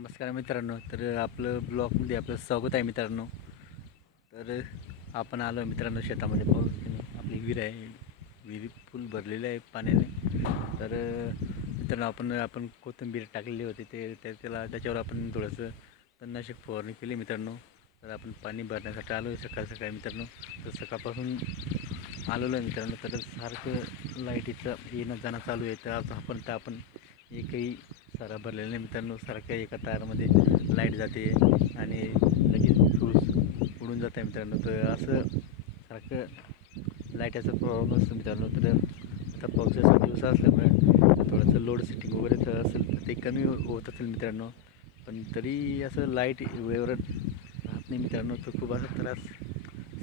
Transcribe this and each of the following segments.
नमस्कार मित्रांनो. तर आपलं ब्लॉगमध्ये आपलं स्वागत आहे मित्रांनो. तर आपण आलो मित्रांनो शेतामध्ये पाऊस आपली विहीर आहे. विहीर फुल भरलेली आहे पाण्याने. तर मित्रांनो आपण आपण कोथिंबीर टाकलेली होती. ते त्याला त्याच्यावर आपण थोडंसं तणनाशक फवारणी केली मित्रांनो. तर आपण पाणी भरण्यासाठी आलो आहे सकाळ सकाळी मित्रांनो. तर सकाळपासून आलेलो आहे मित्रांनो. तर सारखं लाईटीचं येणं जाणं चालू आहे. तर आता आपण तर आपण एकही सारा भरलेला मित्रांनो सारख्या एका तारमध्ये लाइट जाते आणि लगेच फ्यूज उडून जात आहे मित्रांनो. तर असं सारखं लाईटाचा प्रॉब्लेम असतो मित्रांनो. तर आता पावसाचा दिवस असल्यामुळे थोडंसं लोड सेटिंग वगैरे तर असेल तर ते कमी होत असेल मित्रांनो. पण तरी असं लाइट वेळेवर राहत नाही मित्रांनो. तर खूप असा त्रास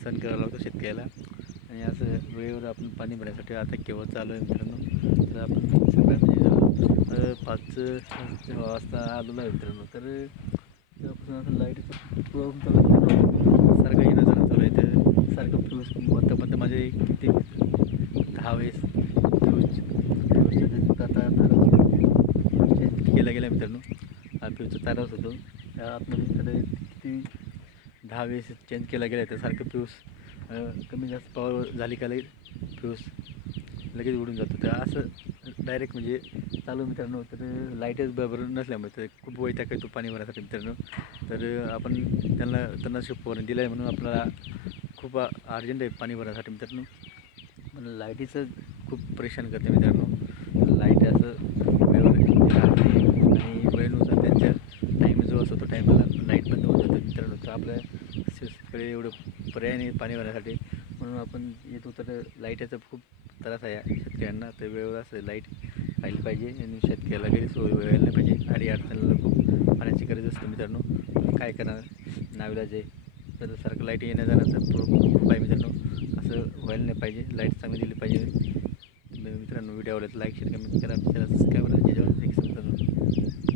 सहन करावा लागतो शेतकऱ्याला. आणि असं वेळेवर आपण पाणी भरण्यासाठी आता केव्हा चालू आहे मित्रांनो. तर आपण सगळ्या म्हणजे पाच वाजता आलेलो आहे मित्रांनो तर तेव्हापासून असं लाईटचं प्रॉब्लेम चालू सारखं येणं जाणं चालू आहे तर सारखं फ्यूज आतापर्यंत माझे किती दहा वेळेस फ्यूज फ्यूजचं आता चेंज केला गेला मित्रांनो हा फ्यूजचा ताराच होतो त्या आतमध्ये तर किती दहा वेळेस चेंज केला गेला तर सारखं फ्यूज कमी जास्त पॉवर झाली का लगेच फ्यूज लगेच उडून जातो तर असं डायरेक्ट म्हणजे चालू मित्रांनो. तर लाईटच बरोबर नसल्यामुळे तर खूप वैताग आहे तो पाणी भरायसाठी मित्रांनो. तर आपण त्यांना त्यांना फवारणी दिलं आहे म्हणून आपल्याला खूप अर्जंट आहे पाणी भरायसाठी मित्रांनो. पण लाईटीचं खूप परेशान करते मित्रांनो. लाइट असं वेळेवर आणि वेळेनुसार त्यांच्या टाईम जो असतो तो टाईमला लाइट बंद होत जाते मित्रांनो. तर आपल्या शेतकरी एवढं पर्याय नाही पाणी भरण्यासाठी. म्हणून आपण येतो तर लाईटाचं खूप त्रास आहे शेतकऱ्यांना तर वेळेवर असं लाइट राहिली पाहिजे आणि शेतकऱ्याला घरी सोय व्हायला नाही पाहिजे अडी अडचणीला खूप पाण्याची गरज असते मित्रांनो. काय करणार? नाविलाज जे तर सारखं लाइट येण्या जाण्याचं खूप आहे मित्रांनो असं व्हायला नाही पाहिजे. लाइट चांगली दिली पाहिजे. मित्रांनो व्हिडिओ आवडला लाईक शेअर कमेंट करा. चॅनल सबस्क्राईब करा. ज्याच्यावर एक